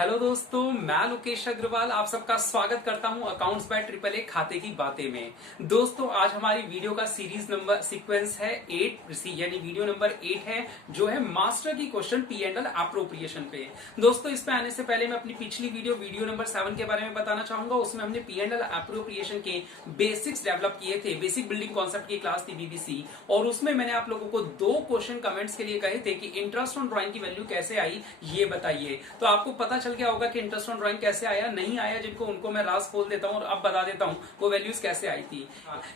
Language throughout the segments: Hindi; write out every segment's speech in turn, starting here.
हेलो दोस्तों, मैं लोकेश अग्रवाल आप सबका स्वागत करता हूं अकाउंट्स बाय ट्रिपल ए खाते की बातें में। दोस्तों, आज हमारी वीडियो का सीरीज नंबर सीक्वेंस है 8 यानी वीडियो नंबर 8 है, जो है मास्टर की question P and L appropriation पे। दोस्तों, इस पे आने से पहले मैं अपनी पिछली वीडियो नंबर 7 के बारे में बताना चाहूंगा। उसमें हमने पी एंड एल एप्रोप्रिएशन के बेसिक्स डेवलप किए थे, बेसिक बिल्डिंग कॉन्सेप्ट की क्लास थी बीबीसी, और उसमें मैंने आप लोगों को 2 क्वेश्चन कमेंट्स के लिए कहे थे कि इंटरेस्ट ऑन ड्राइंग की वैल्यू कैसे आई ये बताइए। तो आपको पता चल गया होगा कि इंटरेस्ट ऑन ड्राइंग कैसे आया, नहीं आया जिनको उनको मैं राज खोल देता हूं और अब बता देता हूं वो वैल्यूज कैसे आई थी।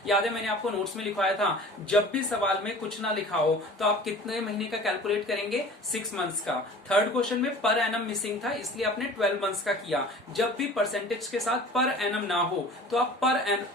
याद है मैंने आपको नोट्स में लिखवाया था, जब भी सवाल में कुछ ना लिखा हो तो आप कितने महीने का कैलकुलेट करेंगे, 6 मंथ्स का। थर्ड क्वेश्चन में पर एनम मिसिंग था, इसलिए आपने 12 मंथ्स का किया। जब भी परसेंटेज के साथ पर एनम ना हो तो आप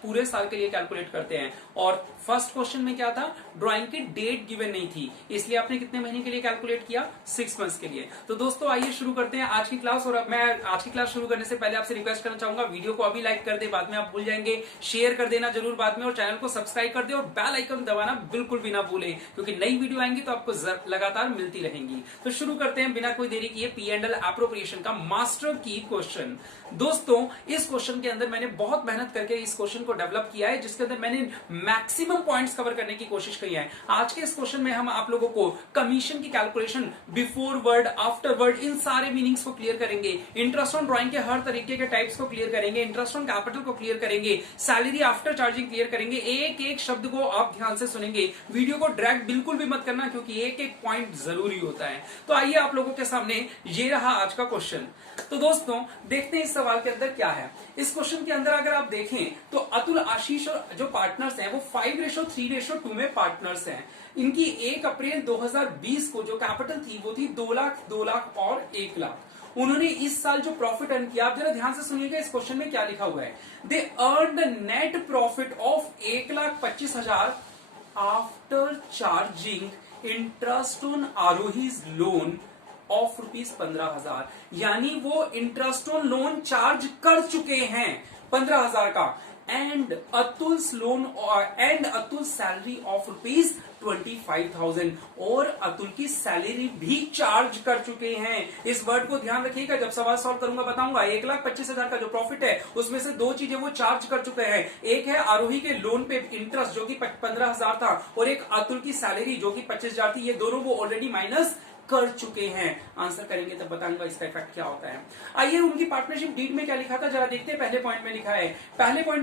पूरे साल के लिए कैलकुलेट करते हैं। और फर्स्ट क्वेश्चन में क्या था, ड्राइंग की डेट गिवन नहीं थी, इसलिए आपने कितने महीने के लिए कैलकुलेट किया, 6 मंथ्स के लिए। तो दोस्तों आइए शुरू करते हैं आज की क्लास। और मैं आज की क्लास शुरू करने से पहले आपसे रिक्वेस्ट करना चाहूंगा, वीडियो को अभी लाइक कर दे, बाद में आप भूल जाएंगे, शेयर कर देना जरूर बाद में, और चैनल को सब्सक्राइब कर दे और बेल आइकन दबाना बिल्कुल भी ना भूलें, क्योंकि नई वीडियो आएंगी तो आपको लगातार मिलती रहेंगी। तो शुरू करते हैं बिना कोई देरी किए पी एंड एल एप्रोप्रिएशन का मास्टर की क्वेश्चन। दोस्तों, इस क्वेश्चन के अंदर मैंने बहुत मेहनत करके इस क्वेश्चन को डेवलप किया है, जिसके अंदर मैंने मैक्सिमम पॉइंट्स कवर करने की कोशिश की है। आज के इस क्वेश्चन में हम आप लोगों को कमीशन की calculation, before word, after word, इन सारे मीनिंग्स को क्लियर करेंगे। इंटरेस्ट ऑन ड्राइंग के हर तरीके के टाइप्स को क्लियर करेंगे, इंटरेस्ट ऑन कैपिटल को क्लियर करेंगे, सैलरी आफ्टर चार्जिंग क्लियर करेंगे। एक एक शब्द को आप ध्यान से सुनेंगे, वीडियो को ड्रैग बिल्कुल भी मत करना, क्योंकि एक एक पॉइंट जरूरी होता है। तो आइए आप लोगों के सामने ये रहा आज का क्वेश्चन। तो दोस्तों देखते हैं इस सवाल के अंदर क्या है। इस क्वेश्चन के अंदर अगर आप देखें तो अतुल, आशीष और जो पार्टनर्स हैं वो 5:3:2 में पार्टनर्स हैं। इनकी 1 अप्रैल 2020 को जो कैपिटल थी वो थी 2 लाख, 2 लाख और 1 लाख। उन्होंने इस साल जो प्रॉफिट अर्न किया, आप जरा ध्यान से सुनिएगा इस क्वेश्चन में क्या लिखा हुआ है। They earn net profit of 1,25,000 after charging interest on Aarohi's loan of ₹15,000। यानी वो इंटरेस्ट ऑन लोन चार्ज कर चुके हैं 15,000 का, and Atul's loan and Atul salary of ₹25,000, और अतुल की सैलरी भी चार्ज कर चुके हैं। इस वर्ड को ध्यान रखिएगा, जब सवाल सॉल्व करूंगा बताऊंगा। 1,25,000 का जो प्रॉफिट है उसमें से 2 चीजें वो चार्ज कर चुके हैं। एक है आरोही के लोन पे इंटरेस्ट जो कि 15,000 था, और एक अतुल की सैलरी जो कि 25,000 थी। ये दोनों वो ऑलरेडी माइनस कर चुके हैं। आंसर करेंगे तब बताऊंगा इसका इफेक्ट क्या होता है। आइए उनकी पार्टनरशिप डीड में क्या लिखा था जरा देखते हैं। पहले पॉइंट में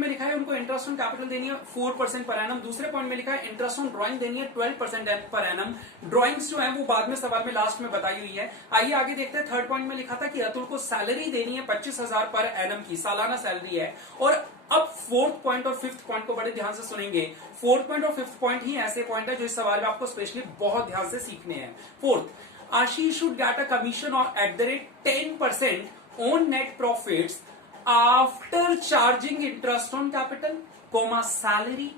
लिखा है, उनको इंटरेस्ट ऑन कैपिटल देनी है 4% पर एनम। दूसरे पॉइंट में लिखा है इंटरेस्ट ऑन ड्राइंग देनी है 12% पर एनम। ड्राइंग्स जो है वो बाद में सवाल में लास्ट में बताई हुई है। आइए आगे देखते हैं। थर्ड पॉइंट में लिखा था कि अतुल को सैलरी देनी है 25,000 पर एनम की, सालाना सैलरी है। और अब फोर्थ पॉइंट और फिफ्थ पॉइंट को बड़े ध्यान से सुनेंगे। फोर्थ पॉइंट और फिफ्थ पॉइंट ही ऐसे पॉइंट है जो इस सवाल में आपको स्पेशली बहुत ध्यान से सीखने हैं। Fourth, Ashish should get a commission of at the rate 10% on net profits after charging interest on capital, salary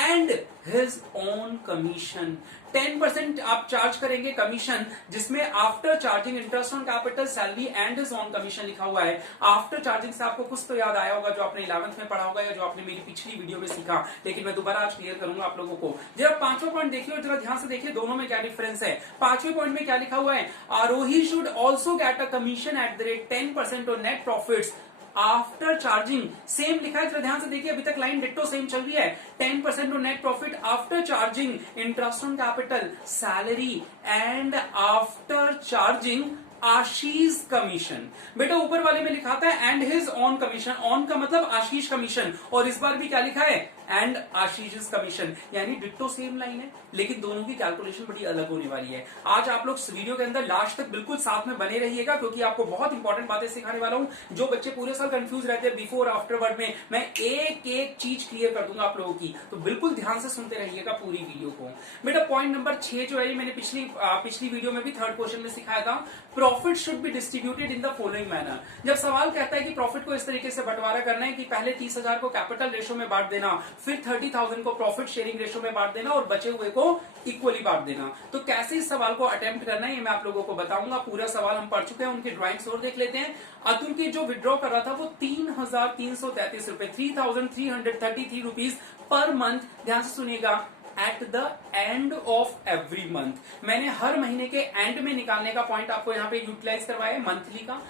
and his own commission। 10% आप चार्ज करेंगे कमीशन, जिसमें after charging interest on capital, salary and his own commission लिखा हुआ है। आफ्टर चार्जिंग से आपको कुछ तो याद आया होगा जो आपने 11th में पढ़ा होगा या जो आपने मेरी पिछली वीडियो में सीखा, लेकिन मैं दोबारा आज क्लियर करूंगा आप लोगों को। जरा 5वां पॉइंट देखिए और जरा ध्यान से देखिए दोनों में क्या डिफरेंस है। 5वें पॉइंट में क्या लिखा हुआ है, Aarohi should also get a commission at the rate 10% on net profits after charging. Same लिखा है, जरा ध्यान से देखिए, अभी तक लाइन डिट्टो सेम चल रही है। 10% on net profit after charging interest on capital, salary and after charging Ashish commission. बेटा ऊपर वाले में लिखा था and his on commission, on का मतलब आशीष कमीशन, और इस बार भी क्या लिखा है, एंड आशीष कमीशन, यानी डिट्टो सेम लाइन है, लेकिन दोनों की कैलकुलेशन बड़ी अलग होने वाली है। आज आप लोग वीडियो के अंदर लास्ट तक बिल्कुल साथ में बने रहिएगा, क्योंकि आपको बहुत इंपॉर्टेंट बातें सिखाने वाला हूं। जो बच्चे पूरे साल कंफ्यूज रहते हैं बिफोर आफ्टर वर्ड में, मैं एक एक चीज क्लियर कर दूंगा आप लोगों की, तो बिल्कुल ध्यान से सुनते रहिएगा पूरी वीडियो को। बेटा पॉइंट नंबर 6 जो है, मैंने पिछली वीडियो में भी थर्ड क्वेश्चन में सिखाया था, profit should be distributed in the following manner. जब सवाल कहता है कि प्रॉफिट को इस तरीके से बंटवारा करना है कि पहले 30,000 को कैपिटल रेशो में बांट देना, फिर 30,000 को प्रॉफिट शेयरिंग रेशो में बांट देना, और बचे हुए को इक्वली बांट देना, तो कैसे इस सवाल को अटेम्प्ट करना है ये मैं आप लोगों को बताऊंगा। पूरा सवाल हम पढ़ चुके हैं, उनकी ड्राइंग्स और देख लेते हैं। अतुल की जो विड्रॉ कर रहा था वो 3,333 रुपए, 3,333 रुपीज पर मंथ। ध्यान से सुनिएगा, at the end of every month. मैंने हर महीने के एंड में निकालने का पॉइंट आपको यहाँ पे यूटिलाइज करवाया है, मंथली का।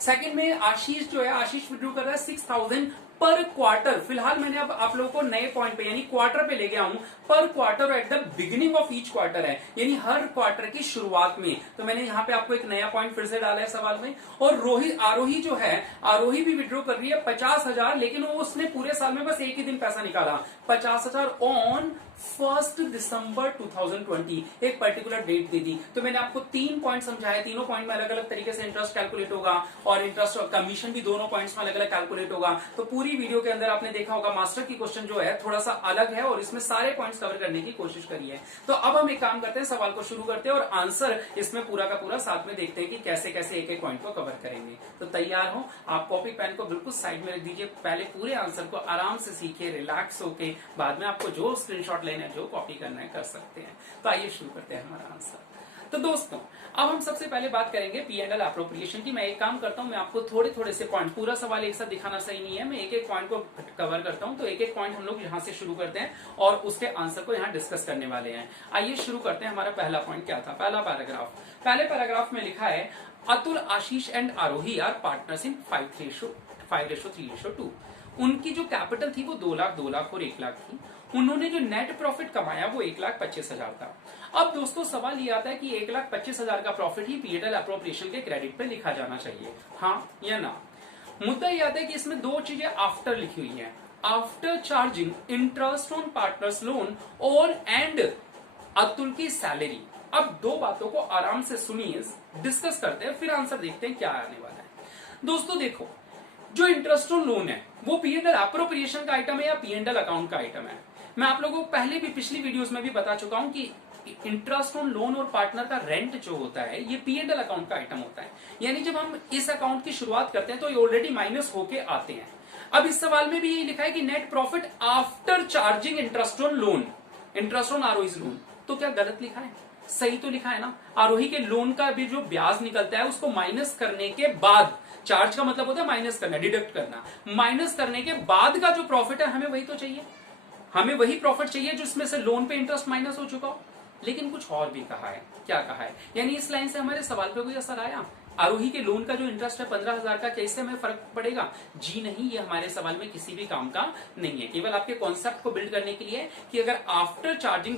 सेकंड में आशीष जो है, आशीष विड्रॉ कर रहा है 6000 पर क्वार्टर। फिलहाल मैंने अब आप लोगों को नए पॉइंट पे यानी क्वार्टर पे ले गया हूं, पर quarter at the beginning of each quarter है, यानी हर क्वार्टर की शुरुआत में। तो मैंने यहाँ पे आपको एक नया पॉइंट फिर से डाला है सवाल में। और आरोही जो है, आरोही भी विड्रॉ कर रही है 50,000, लेकिन वो उसने पूरे साल में बस एक ही दिन पैसा निकाला, 50,000 ऑन 1 दिसंबर 2020, एक पर्टिकुलर डेट दे दी। तो मैंने आपको 3 पॉइंट समझाया, तीनों पॉइंट में अलग अलग तरीके से इंटरेस्ट कैलकुलेट होगा और इंटरेस्ट और कमीशन भी दोनों पॉइंट्स में अलग अलग कैलकुलेट होगा। तो पूरी वीडियो के अंदर आपने देखा होगा मास्टर की क्वेश्चन जो है थोड़ा सा अलग है और इसमें सारे पॉइंट्स कवर करने की कोशिश करी है। तो अब हम एक काम करते हैं, सवाल को शुरू करते हैं और आंसर इसमें पूरा का पूरा साथ में देखते हैं कि कैसे कैसे एक एक पॉइंट को कवर करेंगे। तो तैयार हो, आप कॉपी पेन को बिल्कुल साइड में रख दीजिए, पहले पूरे आंसर को आराम से सीखिए, रिलैक्स होके, बाद में आपको जो स्क्रीनशॉट लेना है, जो कॉपी करना है, कर सकते हैं। तो आइए शुरू करते हैं हमारा आंसर। तो दोस्तों अब हम सबसे पहले बात करेंगे P&L एप्रोप्रिएशन की। मैं एक काम करता हूं, मैं आपको थोड़े थोड़े से पॉइंट, पूरा सवाल एक साथ दिखाना सही नहीं है, मैं एक एक पॉइंट को कवर करता हूं। तो एक एक पॉइंट हम लोग यहां से शुरू करते हैं और उसके आंसर को यहां डिस्कस करने वाले हैं। आइए शुरू करते हैं। हमारा पहला पॉइंट क्या था? पहला पैराग्राफ, पहले पैराग्राफ में लिखा है Atul, Ashish and Aarohi are partners in 5:3:2। उनकी जो कैपिटल थी वो 2 लाख, 2 लाख और 1 लाख थी। उन्होंने जो नेट प्रॉफिट कमाया वो 1,25,000 था। अब दोस्तों सवाल ये आता है कि 1,25,000 का प्रॉफिट ही P&L एप्रोप्रिएशन के क्रेडिट पे लिखा जाना चाहिए, हाँ या ना? मुद्दा ये आता है कि इसमें 2 चीजें आफ्टर लिखी हुई हैं, after charging interest on partners loan और एंड अतुल की सैलरी। अब 2 बातों को आराम से सुनिए, डिस्कस करते हैं, फिर आंसर देखते हैं क्या आने वाला है। दोस्तों देखो, जो इंटरेस्ट ऑन लोन है वो P&L एप्रोप्रिएशन का आइटम है या P&L अकाउंट का आइटम है? मैं आप लोगों को पहले भी पिछली वीडियोस में भी बता चुका हूं कि इंटरेस्ट ऑन लोन और पार्टनर का रेंट जो होता है ये P&L अकाउंट का आइटम होता है। यानी जब हम इस अकाउंट की शुरुआत करते हैं तो ये ऑलरेडी माइनस होके आते हैं। अब इस सवाल में भी यही लिखा है कि net profit after charging interest on loan, interest on Aarohi's loan. तो क्या गलत लिखा है? सही तो लिखा है ना। आरोही के लोन का भी जो ब्याज निकलता है उसको माइनस करने के बाद, चार्ज का मतलब होता है माइनस करना, डिडक्ट करना, माइनस करने के बाद का जो प्रॉफिट है हमें वही तो चाहिए, हमें वही प्रॉफिट चाहिए जिसमें से लोन पे इंटरेस्ट माइनस हो चुका हो। लेकिन कुछ और भी कहा है। क्या कहा है? यानी इस लाइन से हमारे सवाल पे कोई असर आया? आरोही के लोन का जो इंटरेस्ट है 15,000 का, क्या इससे हमें फर्क पड़ेगा? जी नहीं, ये हमारे सवाल में किसी भी काम का नहीं है। केवल आपके कॉन्सेप्ट को बिल्ड करने के लिए कि अगर after charging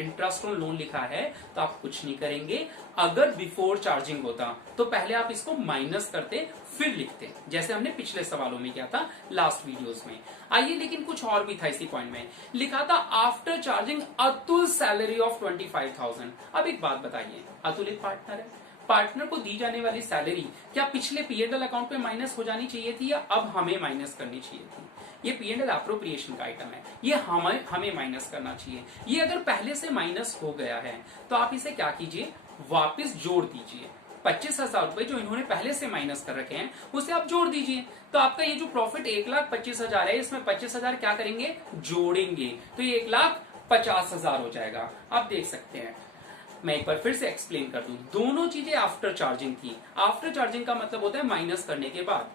interest on loan लिखा है तो आप कुछ नहीं करेंगे। अगर बिफोर चार्जिंग होता तो पहले आप इसको माइनस करते फिर लिखते, जैसे हमने पिछले सवालों में किया था लास्ट वीडियोस में। आइए, लेकिन कुछ और भी था इसी पॉइंट में। लिखा था after charging Atul salary of 25,000। अब एक बात बताइए, अतुल एक पार्टनर है, पार्टनर को दी जाने वाली सैलरी क्या पिछले P&L अकाउंट पे माइनस हो जानी चाहिए थी या अब हमें माइनस करनी चाहिए थी? ये P&L एप्रोप्रिएशन का आइटम है, ये हमें माइनस करना चाहिए। ये अगर पहले से माइनस हो गया है तो आप इसे क्या कीजिए, वापस जोड़ दीजिए। 25,000 रुपए जो इन्होंने पहले से माइनस कर रखे हैं उसे आप जोड़ दीजिए। तो आपका ये जो प्रॉफिट 1,25,000 है, इसमें 25,000 क्या करेंगे, जोड़ेंगे, तो ये 1,50,000 हो जाएगा। आप देख सकते हैं, मैं एक बार फिर से एक्सप्लेन कर दूं, दोनों चीजें आफ्टर चार्जिंग थी। आफ्टर चार्जिंग का मतलब होता है माइनस करने के बाद।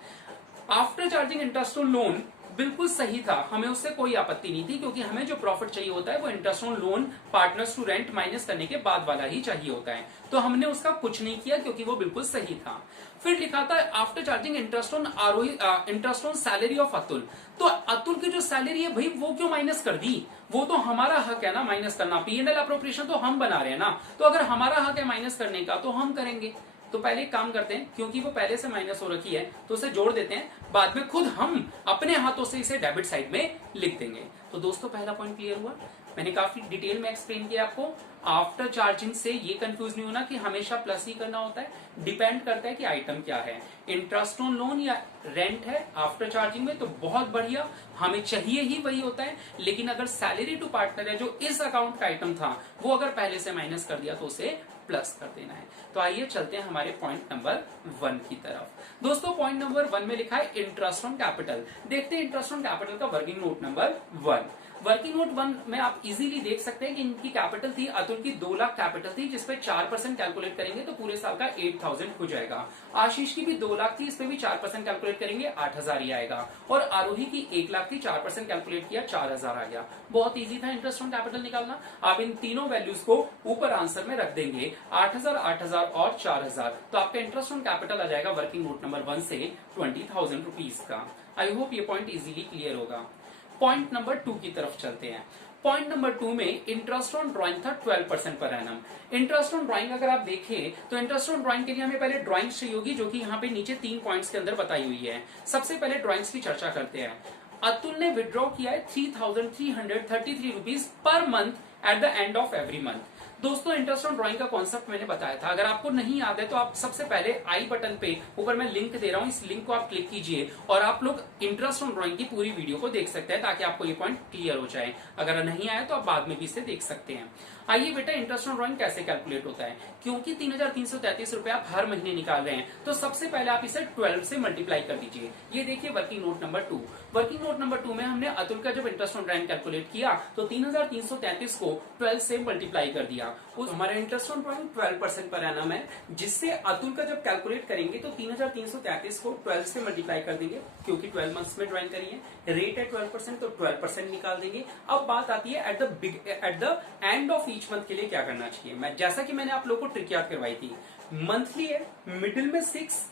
After charging interest on loan बिल्कुल सही था, हमें उससे कोई आपत्ति नहीं थी, क्योंकि हमें जो प्रॉफिट चाहिए होता है वो interest on loan partners to rent minus करने के बाद वाला ही चाहिए होता है। तो हमने उसका कुछ नहीं किया क्योंकि वो बिल्कुल सही था। फिर लिखा था after charging interest on Aarohi, interest on salary of Atul. तो अतुल की जो सैलरी है भाई वो क्यों माइनस कर दी? वो तो हमारा हक है ना माइनस करना, P&L एप्रोप्रिएशन तो हम बना रहे हैं ना, तो अगर हमारा हक है माइनस करने का तो हम करेंगे। तो पहले एक काम करते हैं, क्योंकि वो पहले से माइनस हो रखी है तो उसे जोड़ देते हैं, बाद में खुद हम अपने हाथों से इसे डेबिट साइड में लिख देंगे। तो दोस्तों पहला पॉइंट क्लियर हुआ। मैंने काफी डिटेल में एक्सप्लेन किया आपको। आफ्टर चार्जिंग से ये कंफ्यूज नहीं होना कि हमेशा प्लस ही करना होता है, डिपेंड करता है कि आइटम क्या है, इंटरेस्ट ऑन लोन या रेंट है आफ्टर चार्जिंग में तो बहुत बढ़िया, हमें चाहिए ही वही होता है। लेकिन अगर सैलरी टू पार्टनर है जो इस अकाउंट का आइटम था, वो अगर पहले से माइनस कर दिया तो उसे प्लस कर देना है। तो आइए चलते हैं हमारे पॉइंट नंबर 1 की तरफ। दोस्तों पॉइंट नंबर 1 में लिखा है इंटरेस्ट ऑन कैपिटल। देखते हैं इंटरेस्ट ऑन कैपिटल का working note number 1। Working note 1 में आप इजीली देख सकते हैं कि इनकी कैपिटल थी, अतुल की 2 लाख कैपिटल थी, जिसपे 4% कैलकुलेट करेंगे तो पूरे साल का 8000 हो जाएगा। आशीष की भी 2 लाख थी, इस पे भी 4% कैलकुलेट करेंगे 8000 ही आएगा। और आरोही की 1 लाख थी, 4% कैलकुलेट किया 4000 आ गया। बहुत इजी था इंटरेस्ट ऑन कैपिटल निकालना। आप इन तीनों वैल्यूज को ऊपर आंसर में रख देंगे, 8000, 8000 और 4000, तो आपका इंटरेस्ट ऑन कैपिटल आ जाएगा वर्किंग नोट नंबर 1 से 20,000 रुपीज का। आई होप ये पॉइंट इजीली क्लियर होगा। पॉइंट नंबर 2 की तरफ चलते हैं। पॉइंट नंबर 2 में इंटरेस्ट ऑन ड्राइंग था 12% per annum. Interest on drawing अगर आप देखें तो इंटरेस्ट ऑन ड्राइंग के लिए हमें पहले ड्राइंग चाहिए होगी, जो कि यहाँ पे नीचे 3 पॉइंट्स के अंदर बताई हुई है। सबसे पहले ड्राइंग्स की चर्चा करते हैं। अतुल ने विड्रॉ किया है 3,333 rupees per month at the end of every month. दोस्तों इंटरेस्ट ऑन ड्राइंग का कॉन्सेप्ट मैंने बताया था, अगर आपको नहीं याद है तो आप सबसे पहले आई बटन पे ऊपर मैं लिंक दे रहा हूं, इस लिंक को आप क्लिक कीजिए और आप लोग इंटरेस्ट ऑन ड्राइंग की पूरी वीडियो को देख सकते हैं, ताकि आपको ये पॉइंट क्लियर हो जाए। अगर नहीं आया तो आप बाद में भी इसे देख सकते हैं। आइए बेटा, इंटरेस्ट ऑन ड्राइंग कैसे कैलकुलेट होता है। क्योंकि 3,333 रुपए आप हर महीने निकाल रहे हैं, तो सबसे पहले आप इसे 12 से मल्टीप्लाई कर दीजिए। ये देखिए working note number 2। Working note number 2 में हमने अतुल का जब इंटरेस्ट ऑन ड्राइंग कैलकुलेट किया तो 3,333 को 12 से मल्टीप्लाई कर दिया। उस हमारा interest on drawing 12% per annum है, जिससे अतुल का जब कैलकुलेट करेंगे तो 3,333 को 12 से मल्टीप्लाई कर देंगे, क्योंकि 12 मंथ्स में ड्राइंग करिए, रेट है 12%, तो 12% निकाल देंगे। अब बात आती है at the end of each month के लिए क्या करना चाहिए। मैं जैसा कि मैंने आप लोगों को ट्रिक याद करवाई थी, मंथली है, मिडिल में 6,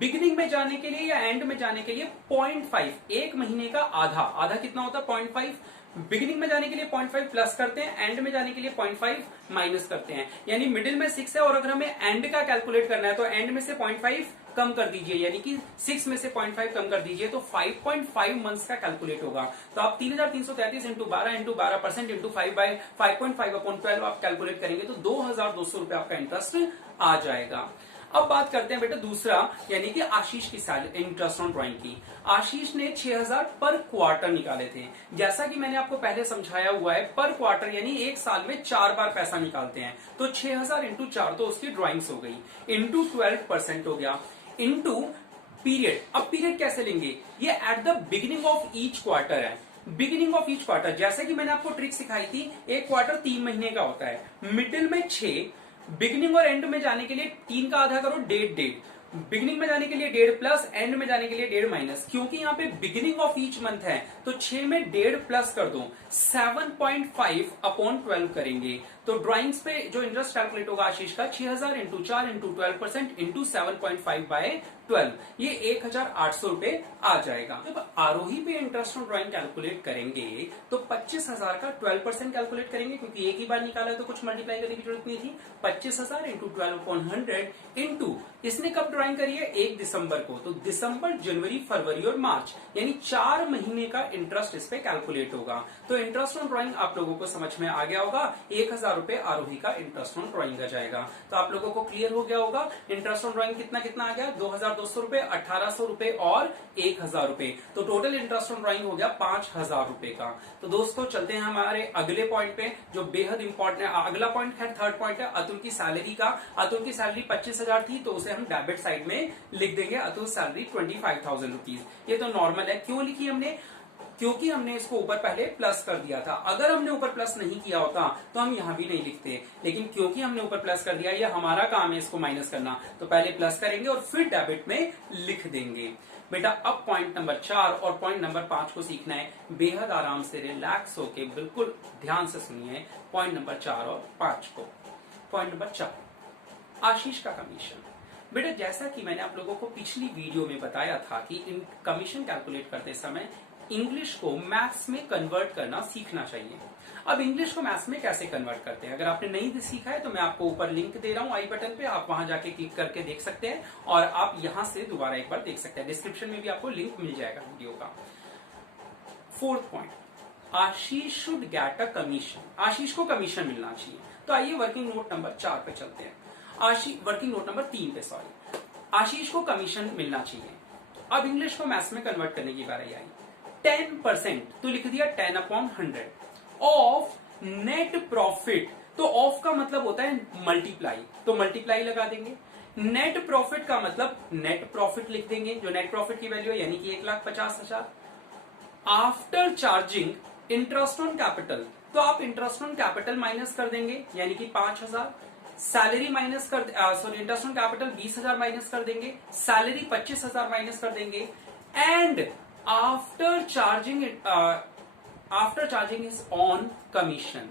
बिगिनिंग में जाने के लिए या एंड में जाने के लिए 0.5, एक महीने का आधा। आधा कितना होता है? 0.5। बिगिनिंग में जाने के लिए 0.5 प्लस करते हैं, एंड में जाने के लिए 0.5 माइनस करते हैं। यानी मिडिल में 6 है और अगर हमें एंड का कैलकुलेट करना है तो एंड में से 0.5 कम कर दीजिए, यानी कि 6 में से 0.5 कम कर दीजिए, तो 5.5 मंथ्स का कैलकुलेट होगा। तो आप 3,333 इंटू 12% इंटू 5/5.5 अपॉन 12 आप कैलकुलेट करेंगे तो 2,200 रुपए आपका इंटरेस्ट आ जाएगा। अब बात करते हैं बेटा दूसरा, यानी कि आशीष की इंटरेस्ट ऑन ड्राइंग की। आशीष ने 6,000 पर क्वार्टर निकाले थे। जैसा कि मैंने आपको पहले समझाया हुआ है, पर क्वार्टर यानी एक साल में 4 बार पैसा निकालते हैं, तो 6,000 इंटू 4 तो उसकी ड्राइंग्स हो गई, इंटू 12% हो गया, इंटू पीरियड। अब पीरियड कैसे लेंगे? ये at the beginning of each quarter है। बिगिनिंग ऑफ ईच क्वार्टर, जैसे कि मैंने आपको ट्रिक सिखाई थी, एक क्वार्टर 3 महीने का होता है, मिडिल में 6, बिगिनिंग और एंड में जाने के लिए 3 का आधा करो, 1.5, बिगिनिंग में जाने के लिए 1.5 प्लस, एंड में जाने के लिए 1.5 माइनस। क्योंकि यहाँ पे बिगिनिंग ऑफ ईच मंथ है तो 6 में 1.5 प्लस कर दो, 7.5 अपॉन 12 करेंगे, तो ड्राइंग्स पे जो इंटरेस्ट कैलकुलेट होगा आशीष का 6,000 इंटू 4 इंटू 12% इंटू 7.5/12, ये 1,800 रुपए आ जाएगा। जब आरोही पे इंटरेस्ट ऑन ड्राइंग कैलकुलेट करेंगे तो 25,000 का 12% कैलकुलेट करेंगे, क्योंकि एक ही बार निकाला तो कुछ मल्टीप्लाई करने की जरूरत नहीं थी। 25,000 इंटू 12/100 इंटू, इसने कब ड्राइंग करी है? 1 दिसंबर को, तो दिसंबर, जनवरी, फरवरी और मार्च, यानी 4 महीने का इंटरेस्ट इस पे कैलकुलेट होगा। तो इंटरेस्ट ऑन ड्राइंग आप लोगों को समझ में आ गया होगा। 1,000 रुपए आरोही का इंटरेस्ट ऑन ड्राइंग आ जाएगा। तो आप लोगों को क्लियर हो गया होगा इंटरेस्ट ऑन ड्राइंग कितना कितना आ गया, 2,200 रुपए, 1,800 रुपए और 1,000 रुपए, तो टोटल इंटरेस्ट ऑन ड्राइंग हो गया 5,000 रुपए का। तो दोस्तों चलते हैं हमारे अगले पॉइंट पे, जो बेहद इंपॉर्टेंट है। अगला पॉइंट है, थर्ड पॉइंट है अतुल की सैलरी का। अतुल की सैलरी 25,000 थी, तो उसे हम डेबिट साइड में लिख देंगे, अतुल सैलरी 25,000 रुपीज। ये तो नॉर्मल है। क्यों लिखी हमने? क्योंकि हमने इसको ऊपर पहले प्लस कर दिया था। अगर हमने ऊपर प्लस नहीं किया होता तो हम यहां भी नहीं लिखते, लेकिन क्योंकि हमने ऊपर प्लस कर दिया, ये हमारा काम है इसको माइनस करना, तो पहले प्लस करेंगे और फिर डेबिट में लिख देंगे। बेटा अब पॉइंट नंबर 4 और पॉइंट नंबर 5 को सीखना है। बेहद आराम से रिलैक्स होके बिल्कुल ध्यान से सुनिए पॉइंट नंबर 4 और 5 को। पॉइंट नंबर 4, आशीष का कमीशन। बेटा जैसा कि मैंने आप लोगों को पिछली वीडियो में बताया था कि इन कमीशन कैलकुलेट करते समय इंग्लिश को मैथ्स में कन्वर्ट करना सीखना चाहिए। अब इंग्लिश को मैथ्स में कैसे कन्वर्ट करते हैं, अगर आपने नहीं सीखा है तो मैं आपको ऊपर लिंक दे रहा हूं आई बटन पे, आप वहां जाके क्लिक करके देख सकते हैं और आप यहां से दोबारा एक बार देख सकते हैं। डिस्क्रिप्शन में भी आपको लिंक मिल जाएगा वीडियो का। 4th point, Ashish should get a commission. Ashish को कमीशन मिलना चाहिए। तो आइए वर्किंग नोट नंबर 4 पे चलते हैं। वर्किंग नोट नंबर 3 पे, सॉरी। आशीष को कमीशन मिलना चाहिए। अब इंग्लिश को मैथ्स में कन्वर्ट करने की बारी आई। 10%, तो लिख दिया 10/100 ऑफ नेट प्रॉफिट। तो ऑफ का मतलब होता है मल्टीप्लाई, तो मल्टीप्लाई लगा देंगे। नेट प्रॉफिट का मतलब नेट प्रॉफिट लिख देंगे, जो नेट प्रॉफिट की वैल्यू है, यानी कि 1,50,000 after charging interest on capital, तो आप इंटरेस्ट ऑन कैपिटल माइनस कर देंगे यानी कि 5,000, सैलरी माइनस कर इंटरेस्ट ऑन कैपिटल 20,000 माइनस कर देंगे, सैलरी 25,000 माइनस कर देंगे, and after charging is on commission,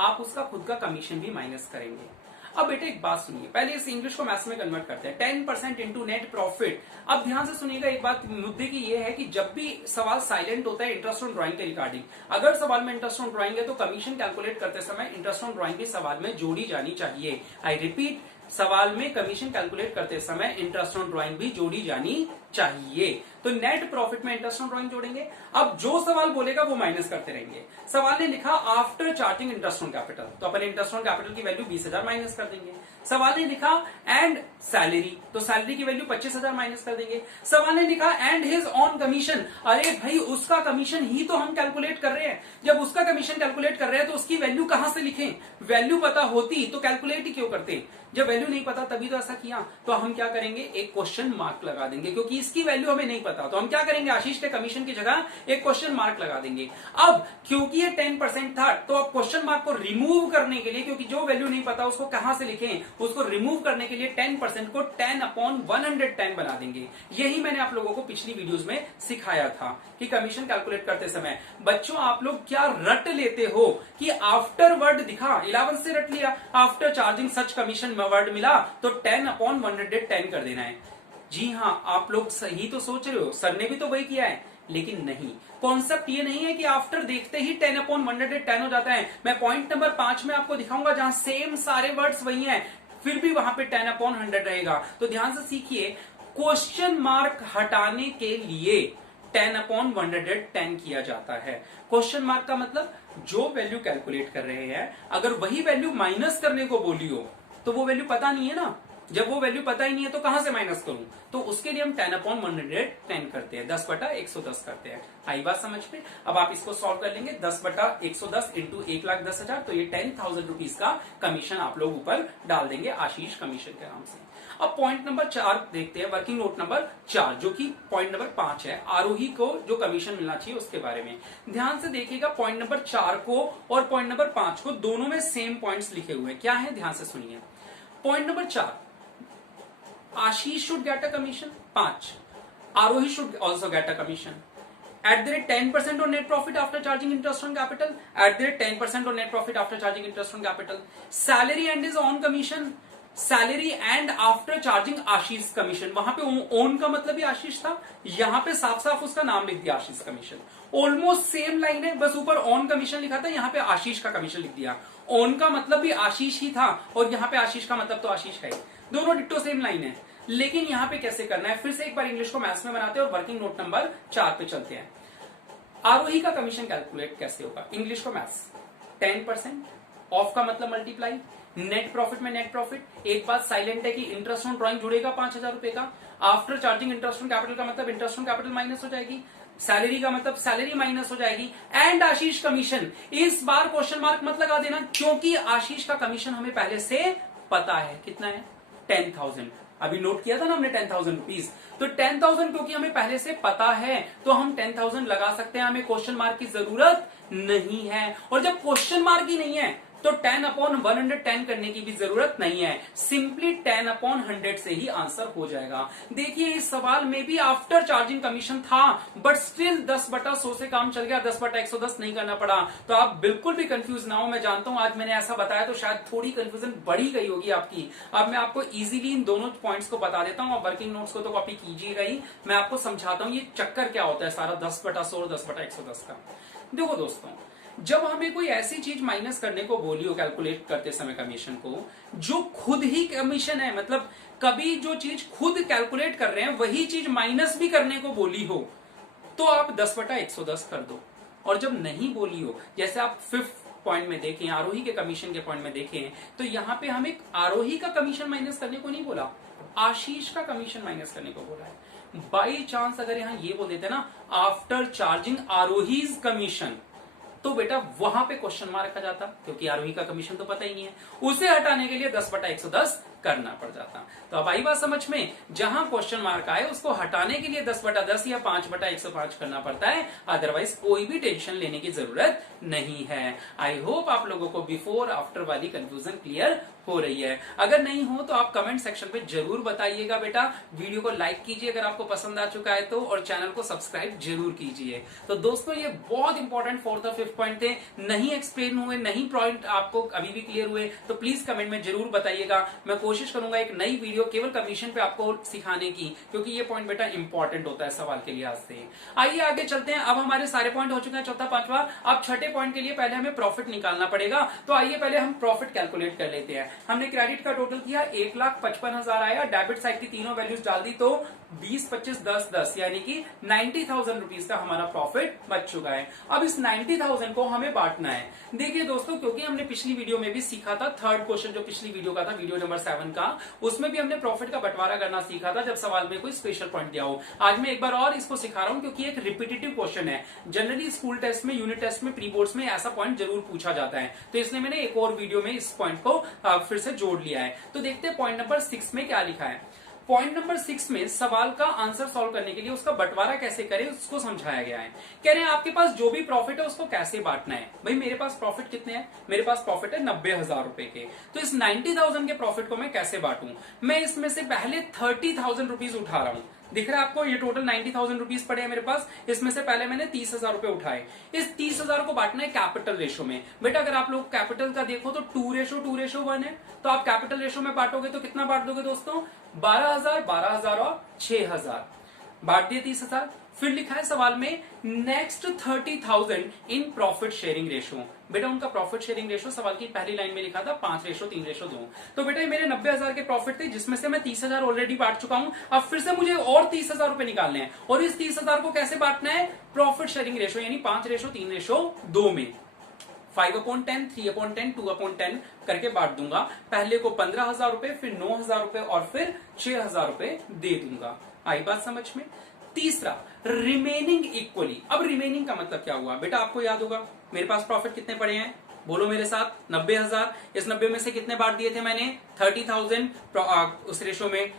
आप उसका खुद का कमीशन भी माइनस करेंगे। अब बेटे एक बात सुनिए, पहले इस इंग्लिश को मैथ्स में कन्वर्ट करते हैं। 10% इंटू नेट प्रॉफिट। अब ध्यान से सुनिएगा, एक बात मुद्दे की ये है कि जब भी सवाल साइलेंट होता है इंटरेस्ट ऑन ड्राइंग के रिगार्डिंग, अगर सवाल में इंटरेस्ट ऑन ड्राइंग है तो कमीशन कैलकुलेट करते समय इंटरेस्ट ऑन ड्राइंग भी सवाल में जोड़ी जानी चाहिए। आई रिपीट, सवाल में कमीशन कैलकुलेट करते समय इंटरेस्ट ऑन ड्राइंग भी जोड़ी जानी चाहिए। तो नेट प्रॉफिट में इंटरेस्ट ऑन ड्राइंग जोड़ेंगे। अब जो सवाल बोलेगा वो माइनस करते रहेंगे। सवाल ने लिखा after charging interest on capital, तो अपन इंटरेस्ट ऑन कैपिटल की वैल्यू 20,000 माइनस कर देंगे। सवाल ने लिखा एंड सैलरी, तो सैलरी की वैल्यू 25,000 माइनस कर देंगे। सवाल ने लिखा एंड हिज ऑन कमीशन, अरे भाई उसका कमीशन ही तो हम कैलकुलेट कर रहे हैं। जब उसका कमीशन कैलकुलेट कर रहे हैं तो उसकी वैल्यू कहां से लिखें? वैल्यू पता होती तो कैलकुलेट ही क्यों करते? जब वैल्यू नहीं पता तभी तो ऐसा किया। तो हम क्या करेंगे, एक क्वेश्चन मार्क लगा देंगे, क्योंकि इसकी वैल्यू हमें नहीं पता। तो हम क्या करेंगे, आशीष के कमीशन की जगह एक क्वेश्चन मार्क लगा देंगे। अब क्योंकि ये 10% था तो अब क्वेश्चन मार्क को रिमूव करने के लिए, क्योंकि जो वैल्यू नहीं पता उसको कहां से लिखें, उसको रिमूव करने के लिए 10% को 10/110 बना देंगे। यही मैंने आप लोगों को पिछली वीडियोस में सिखाया था कि कमीशन कैलकुलेट करते समय बच्चों आप लोग क्या रट लेते हो कि आफ्टर वर्ड दिखा 11 से रट लिया, आफ्टर चार्जिंग सच कमीशन वर्ड मिला तो 10/110 कर देना है। जी हां, आप लोग सही तो सोच रहे हो, सर ने भी तो वही किया है, लेकिन नहीं, कॉन्सेप्ट ये नहीं है कि आफ्टर देखते ही 10/110 हो जाता है। मैं पॉइंट नंबर 5 में आपको दिखाऊंगा जहां सेम सारे वर्ड्स वही हैं, फिर भी वहां पे 10/100 रहेगा। तो ध्यान से सीखिए, क्वेश्चन मार्क हटाने के लिए 10/110 किया जाता है। क्वेश्चन मार्क का मतलब जो वैल्यू कैलकुलेट कर रहे हैं अगर वही वैल्यू माइनस करने को बोली हो तो वो वैल्यू पता नहीं है ना। जब वो वैल्यू पता ही नहीं है तो कहां से माइनस करूं? तो उसके लिए हम 10/110 करते हैं, 10/110 करते हैं। आई बात समझ में? अब आप इसको सॉल्व कर लेंगे, 10/110 इंटू 1,10,000, तो ये 10,000 रुपीज का कमीशन आप लोग ऊपर डाल देंगे आशीष कमीशन के नाम से। अब पॉइंट नंबर 4 देखते हैं, वर्किंग नोट नंबर 4, जो कि पॉइंट नंबर 5 है, आरोही को जो कमीशन मिलना चाहिए उसके बारे में। ध्यान से देखिएगा, पॉइंट नंबर 4 को और पॉइंट नंबर 5 को दोनों में सेम पॉइंट्स लिखे हुए हैं। क्या है, ध्यान से सुनिए। Point number 4, Ashish should get a commission. 5. Arohi should also get a commission. At the rate 10% on net profit after charging interest on capital. At the rate 10% on net profit after charging interest on capital. Salary and his own commission. Salary and after charging Ashish commission. वहां पे own का मतलब ही आशीष था, यहां पे साफ साफ उसका नाम लिख दिया आशीष कमीशन। ऑलमोस्ट सेम लाइन है, बस ऊपर ऑन कमीशन लिखा था, यहाँ पे आशीष का कमीशन लिख दिया। ऑन का मतलब भी आशीष ही था और यहाँ पे आशीष का मतलब तो आशीष है। दोनों डिट्टो सेम लाइन है, लेकिन यहां पे कैसे करना है, फिर से एक बार इंग्लिश को मैथ्स में बनाते हैं और वर्किंग नोट नंबर 4 पे चलते हैं। आरोही का कमीशन कैलकुलेट कैसे होगा, इंग्लिश को मैथ्स। 10% ऑफ का मतलब मल्टीप्लाई, नेट प्रॉफिट में नेट प्रॉफिट। एक बात साइलेंट है कि इंटरेस्ट ऑन ड्राइंग जुड़ेगा 5,000 रुपए का। After charging interest on capital का मतलब इंटरेस्ट ऑन कैपिटल माइनस हो जाएगी, सैलरी का मतलब सैलरी माइनस हो जाएगी, एंड आशीष कमीशन। इस बार क्वेश्चन मार्क मत लगा देना, क्योंकि आशीष का कमीशन हमें पहले से पता है। कितना है, 10,000। अभी नोट किया था ना हमने 10,000 रुपीज, तो 10,000 क्योंकि हमें पहले से पता है तो हम 10,000 लगा सकते हैं, हमें क्वेश्चन मार्क की जरूरत नहीं है। और जब क्वेश्चन मार्क ही नहीं है तो 10/110 करने की भी जरूरत नहीं है, सिंपली 10/100 से ही आंसर हो जाएगा। देखिए इस सवाल में भी आफ्टर चार्जिंग कमीशन था, बट स्टिल 10/100 से काम चल गया, 10/110 नहीं करना पड़ा। तो आप बिल्कुल भी कंफ्यूज ना हो, मैं जानता हूं आज मैंने ऐसा बताया तो शायद थोड़ी कंफ्यूजन बढ़ी गई होगी आपकी। अब मैं आपको इजीली इन दोनों पॉइंट्स को बता देता हूं, और वर्किंग नोट्स को तो कॉपी कीजिएगा ही, मैं आपको समझाता हूं ये चक्कर क्या होता है सारा 10/100 और 10/110 का। देखो दोस्तों, जब हमें कोई ऐसी चीज माइनस करने को बोली हो कैलकुलेट करते समय कमीशन को, जो खुद ही कमीशन है, मतलब कभी जो चीज खुद कैलकुलेट कर रहे हैं वही चीज माइनस भी करने को बोली हो, तो आप 10/110 कर दो। और जब नहीं बोली हो, जैसे आप 5th पॉइंट में देखें, आरोही के कमीशन के पॉइंट में देखें, तो यहां पे हमें आरोही का कमीशन माइनस करने को नहीं बोला, आशीष का कमीशन माइनस करने को बोला है। बाई चांस अगर यहां ये बोल देते ना आफ्टर चार्जिंग आरोहीज कमीशन, तो बेटा वहां पे क्वेश्चन मार्क रखा जाता, क्योंकि आरोही का कमीशन तो पता ही नहीं है। उसे हटाने के लिए 10/110 करना पड़ जाता। तो अब आई बात समझ में, जहां क्वेश्चन मार्क आए उसको हटाने के लिए 10/10 या 5/105 करना पड़ता है, अदरवाइज कोई भी टेंशन लेने की जरूरत नहीं है। आई होप आप लोगों को बिफोर आफ्टर वाली कंफ्यूजन क्लियर हो रही है। अगर नहीं हो तो आप कमेंट सेक्शन पे जरूर बताइएगा बेटा। वीडियो को लाइक कीजिए अगर आपको पसंद आ चुका है तो, और चैनल को सब्सक्राइब जरूर कीजिए। तो दोस्तों ये बहुत इंपॉर्टेंट 4th और 5th पॉइंट थे, नहीं एक्सप्लेन हुए, नहीं पॉइंट आपको अभी भी क्लियर हुए तो प्लीज कमेंट में जरूर बताइएगा। मैं कोशिश करूंगा एक नई वीडियो केवल कमीशन पे आपको सिखाने की, क्योंकि ये पॉइंट बेटा इंपॉर्टेंट होता है सवाल के लिहाज से। आइए आगे चलते हैं। अब हमारे सारे पॉइंट हो चुके हैं, चौथा पांचवा। अब छठे पॉइंट के लिए पहले हमें प्रॉफिट निकालना पड़ेगा। तो आइए पहले हम प्रॉफिट कैलकुलेट कर लेते हैं। हमने क्रेडिट का टोटल किया 1,55,000 आया, डेबिट साइड की तीनों वैल्यूज डाल दी तो 20, 25, 10, 10 यानी कि 90,000 रुपीज का हमारा प्रॉफिट बच चुका है। अब इस 90,000 को हमें बांटना है। देखिए दोस्तों, क्योंकि हमने पिछली वीडियो में भी सीखा था, थर्ड क्वेश्चन जो पिछली वीडियो का था, वीडियो नंबर 7 का, उसमें भी हमने प्रॉफिट का बंटवारा करना सीखा था जब सवाल में कोई स्पेशल पॉइंट दिया हो। आज मैं एक बार और इसको सिखा रहा हूं क्योंकि एक रिपीटेटिव क्वेश्चन है। जनरली स्कूल टेस्ट में, यूनिट टेस्ट में, प्री बोर्ड्स में ऐसा पॉइंट जरूर पूछा जाता है, तो इसलिए मैंने एक और वीडियो में इस पॉइंट को फिर से जोड़ लिया है। तो देखते हैं पॉइंट नंबर 6 में क्या लिखा है। पॉइंट नंबर 6 में सवाल का आंसर सॉल्व करने के लिए उसका बंटवारा कैसे करें उसको समझाया गया है। कह रहे हैं आपके पास जो भी प्रॉफिट है उसको कैसे बांटना है। भाई मेरे पास प्रॉफिट कितने हैं, मेरे पास प्रॉफिट है 90,000 रुपए के। तो इस 90,000 के प्रॉफिट को मैं कैसे बांटूं। मैं इसमें से पहले 30,000 रुपीज उठा रहा हूं। दिख रहा है आपको, ये टोटल 90,000 रुपीज पड़े हैं मेरे पास। इसमें से पहले मैंने 30,000 रुपए उठाए। इस 30,000 को बांटना है कैपिटल रेशो में। बेटा अगर आप लोग कैपिटल का देखो तो 2:1 है। तो आप कैपिटल रेशो में बांटोगे तो कितना बांट दोगे दोस्तों, 12,000, 12,000 और 6,000 बांट दिए 30,000। फिर लिखा है सवाल में next 30,000 in profit sharing ratio. बेटा उनका प्रॉफिट शेयरिंग रेशो सवाल की पहली लाइन में लिखा था 5:3:2। तो बेटा मेरे 90,000 के प्रॉफिट थे जिसमें से मैं 30,000 ऑलरेडी बांट चुका हूं। अब फिर से मुझे और 30,000 रुपए निकालने हैं, और इस 30,000 को कैसे बांटना है, प्रॉफिट शेयरिंग रेशो यानी 5:3:2 में 5/10, 3/10, 2/10 करके बांट दूंगा। पहले को 15,000 रुपए, फिर 9,000 रुपए और फिर 6,000 रुपए दे दूंगा। आई बात समझ में। तीसरा, रिमेनिंग इक्वली। अब रिमेनिंग का मतलब क्या हुआ बेटा, आपको याद होगा मेरे पास प्रॉफिट कितने पड़े हैं, बोलो मेरे साथ, 90,000। इस 90 में से कितने बांट दिए थे मैंने, 30,000 उस रेशो में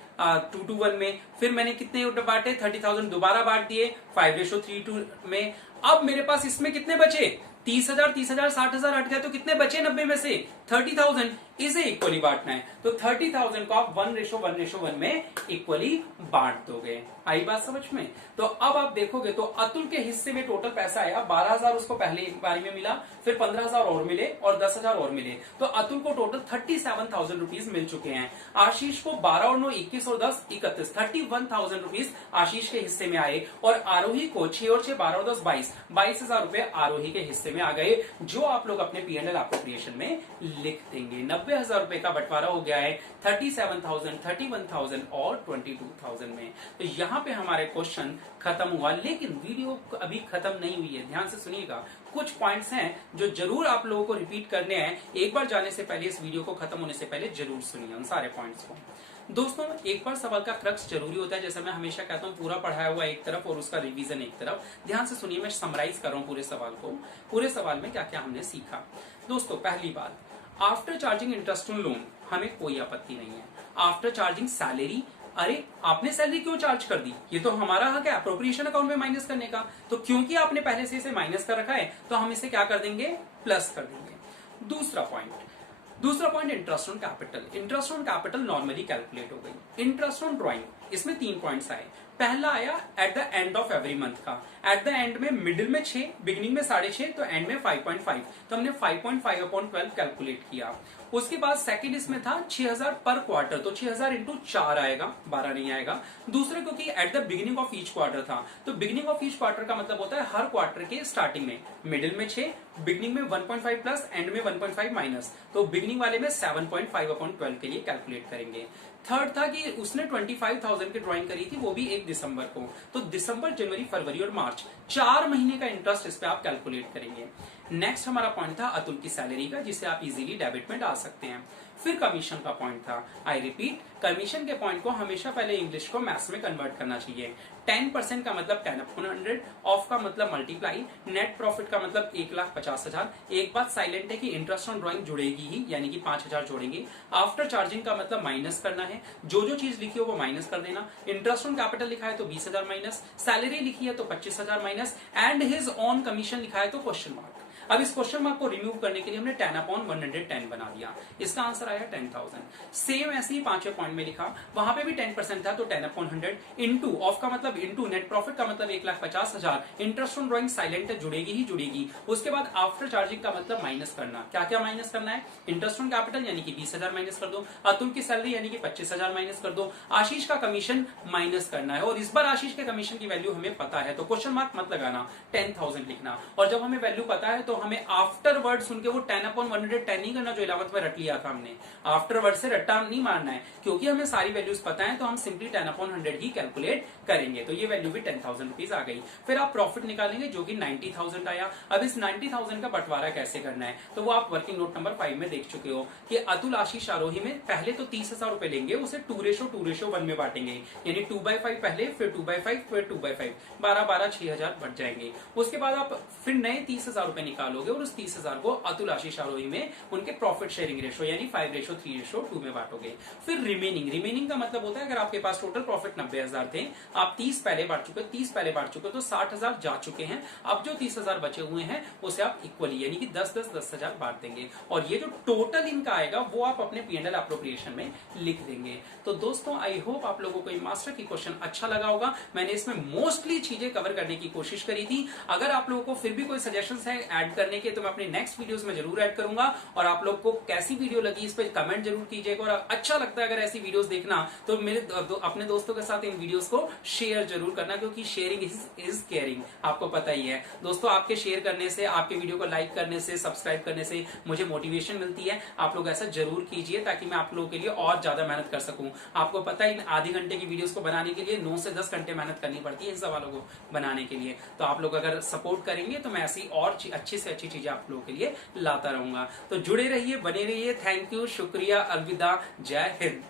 2:1 में। फिर मैंने कितने बांटे, 30,000 दोबारा बांट दिए 5:3:2 में। अब मेरे पास इसमें कितने बचे, 30,000, 30,000, 60,000 हट गए तो कितने बचे 90 में से, 30,000। इसे इक्वली बांटना है, तो 30,000 को आप 1:1:1 में इक्वली बांट दोगे। आई बात समझ में। तो अब आप देखोगे तो अतुल के हिस्से में टोटल पैसा आया 12,000 उसको पहले एक बारी में मिला, फिर 15,000 और मिले और 10,000 और मिले। तो अतुल को टोटल 37,000 रुपीज मिल चुके हैं। आशीष को 12 और 9 21 और 10 31 31,000 रुपीज आशीष के हिस्से में आए, और आरोही को 6 और 6 12 और 10 22,000 रुपए आरोही के हिस्से में आ गए, जो आप लोग अपने P&L एप्रोप्रिएशन में लिख देंगे। 90,000 रुपए का बंटवारा हो गया है 37,000, 31,000 और 22,000 में। तो यहाँ पे हमारे क्वेश्चन खत्म हुआ, लेकिन वीडियो अभी खत्म नहीं हुई है, ध्यान से सुनिएगा। कुछ पॉइंट्स हैं जो जरूर आप लोगों को रिपीट करने हैं। एक बार जाने से पहले, इस वीडियो को खत्म होने से पहले जरूर सुनिए उन सारे पॉइंट्स को। दोस्तों एक बार सवाल का क्रक्स जरूरी होता है, जैसे मैं हमेशा कहता हूँ, पूरा पढ़ाया हुआ एक तरफ और उसका रिवीजन एक तरफ। ध्यान से सुनिए, मैं समराइज कर रहा हूँ पूरे सवाल को। पूरे सवाल में क्या क्या हमने सीखा। दोस्तों पहली बात, after charging interest on loan हमें कोई आपत्ति नहीं है। आफ्टर चार्जिंग सैलरी, अरे आपने सैलरी क्यों चार्ज कर दी, ये तो हमारा हक है अप्रोप्रिएशन अकाउंट में माइनस करने का। तो क्योंकि आपने पहले से इसे माइनस कर रखा है तो हम इसे क्या कर देंगे, प्लस कर देंगे। दूसरा point interest on capital. Interest on capital normally calculate हो गई। इंटरेस्ट ऑन ड्रॉइंग, इसमें 3 पॉइंट्स आए। पहला आया at the end of every month का। एट द एंड में मिडिल में 6, बिगिनिंग में 6.5, तो एंड में 5.5। तो हमने 5.5/12 कैलकुलेट किया। उसके बाद सेकंड इसमें था 6,000 पर क्वार्टर, तो 6,000 इंटू 4 आएगा, 12 नहीं आएगा। दूसरे क्योंकि at the beginning of each quarter था, तो बिगिनिंग ऑफ ईच क्वार्टर का मतलब होता है हर क्वार्टर के स्टार्टिंग में, मिडिल में 6, बिगिनिंग में 1.5 प्लस, एंड में 1.5 माइनस। तो बिगिनिंग वाले में 7.5/12 के लिए कैलकुलेट करेंगे। थर्ड था कि उसने 25,000 की ड्राइंग करी थी, वो भी 1 दिसंबर को। तो दिसंबर, जनवरी, फरवरी और मार्च 4 महीने का इंटरेस्ट इस पे आप कैलकुलेट करेंगे। नेक्स्ट हमारा पॉइंट था अतुल की सैलरी का, जिसे आप इजीली डेबिट में डाल सकते हैं। फिर कमीशन का पॉइंट था। आई रिपीट, कमीशन के पॉइंट को हमेशा पहले इंग्लिश को मैथ्स में कन्वर्ट करना चाहिए। 10% का मतलब 10/100, ऑफ का मतलब मल्टीप्लाई, नेट प्रॉफिट का मतलब 1,50,000। एक बात साइलेंट है कि इंटरेस्ट ऑन ड्राइंग जुड़ेगी ही, यानी कि 5,000 जोड़ेंगे। आफ्टर चार्जिंग का मतलब माइनस करना है, जो जो चीज लिखी हो वो माइनस कर देना। इंटरेस्ट ऑन कैपिटल लिखा है तो 20,000 माइनस, सैलरी लिखी है तो 25,000 minus, and his on commission लिखा है तो क्वेश्चन मार्क। अब इस क्वेश्चन मार्क को रिमूव करने के लिए हमने 10/110 बना दिया। इसका आंसर आया 10,000। सेम ऐसे ही पांचवें पॉइंट में लिखा, वहां पे भी 10% था तो 10/100, इंटू ऑफ का मतलब इंटू नेट प्रॉफिट का मतलब 1,50,000, इंटरेस्ट ऑन ड्राइंग साइलेंट है, जुड़ेगी ही जुड़ेगी। उसके बाद आफ्टर चार्जिंग का मतलब माइनस करना। क्या क्या माइनस करना है? इंटरेस्ट ऑन कैपिटल यानी कि 20,000 माइनस कर दो, अतुल की सैलरी यानी कि 25,000 माइनस कर दो, आशीष का कमीशन माइनस करना है। और इस बार आशीष के कमीशन की वैल्यू हमें पता है तो क्वेश्चन मार्क मत लगाना, 10,000 लिखना। और जब हमें वैल्यू पता है तो हमें आफ्टर वर्ड सुन के वो 10/110 नहीं करना जो 11th में रट लिया था हमने। आफ्टर वर्ड से रट्टा नहीं मारना है, क्योंकि हमें सारी वैल्यूज पता है तो हम सिंपली 10/100 ही कैलकुलेट करेंगे। तो ये वैल्यू भी 10,000 रुपीज आ गई। फिर आप प्रॉफिट निकालेंगे जो कि 90,000 आया। अब इस 90,000 का बंटवारा कैसे करना है तो वो आप वर्किंग नोट नंबर 5 में देख चुके हो कि अतुल आशीष आरोही में पहले तो 30,000 रुपए लेंगे, उसे 2:1 में बांटेंगे, यानी 2/5 पहले, फिर 2/5, फिर 2/5, 12 6,000 बढ़ जाएंगे। उसके बाद आप फिर नए 30,000 रुपए निकालोगे और उस 30,000 को अतुल आशीष आरोही में उनके प्रॉफिट शेयरिंग रेशो यानी 5:3:2 में बांटोगे। फिर रिमेनिंग का मतलब होता है अगर आपके पास टोटल प्रॉफिट 90,000 थे, आप 30 पहले बांट चुके, 30 पहले बांट चुके तो 60,000 जा चुके हैं। अब जो 30,000 बचे हुए हैं उसे आप इक्वली यानी कि 10,000 बांट देंगे, और ये जो टोटल इनका आएगा वो आप अपने P&L एप्रोप्रिएशन में लिख देंगे। तो दोस्तों आई होप आप लोगों को ये मास्टर की क्वेश्चन अच्छा लगा होगा। मैंने इसमें मोस्टली चीजें कवर करने की कोशिश करी थी। अगर आप लोगों को फिर भी कोई सजेशंस है ऐड करने के तो मैं अपने नेक्स्ट वीडियोस में जरूर ऐड करूंगा। और आप लोग को कैसी वीडियो लगी इस पे कमेंट जरूर कीजिएगा, और अच्छा लगता है अगर ऐसी वीडियोस देखना तो मेरे अपने दोस्तों के साथ इन वीडियोस को शेयर जरूर करना, क्योंकि शेयरिंग इज केयरिंग, आपको पता ही है दोस्तों। आपके शेयर करने से, आपके वीडियो को लाइक करने से, सब्सक्राइब करने से मुझे मोटिवेशन मिलती है। आप लोग ऐसा जरूर कीजिए ताकि मैं आप लोगों के लिए और ज्यादा मेहनत कर सकूं। आपको पता है इन आधे घंटे की वीडियोस को बनाने के लिए 9 से 10 घंटे मेहनत करनी पड़ती है इन सवालों को बनाने के लिए। तो आप लोग अगर सपोर्ट करेंगे तो मैं ऐसी और अच्छी से अच्छी चीजें आप लोगों के लिए लाता रहूंगा। तो जुड़े रहिए, बने रहिए। थैंक यू, शुक्रिया, अलविदा, जय हिंद।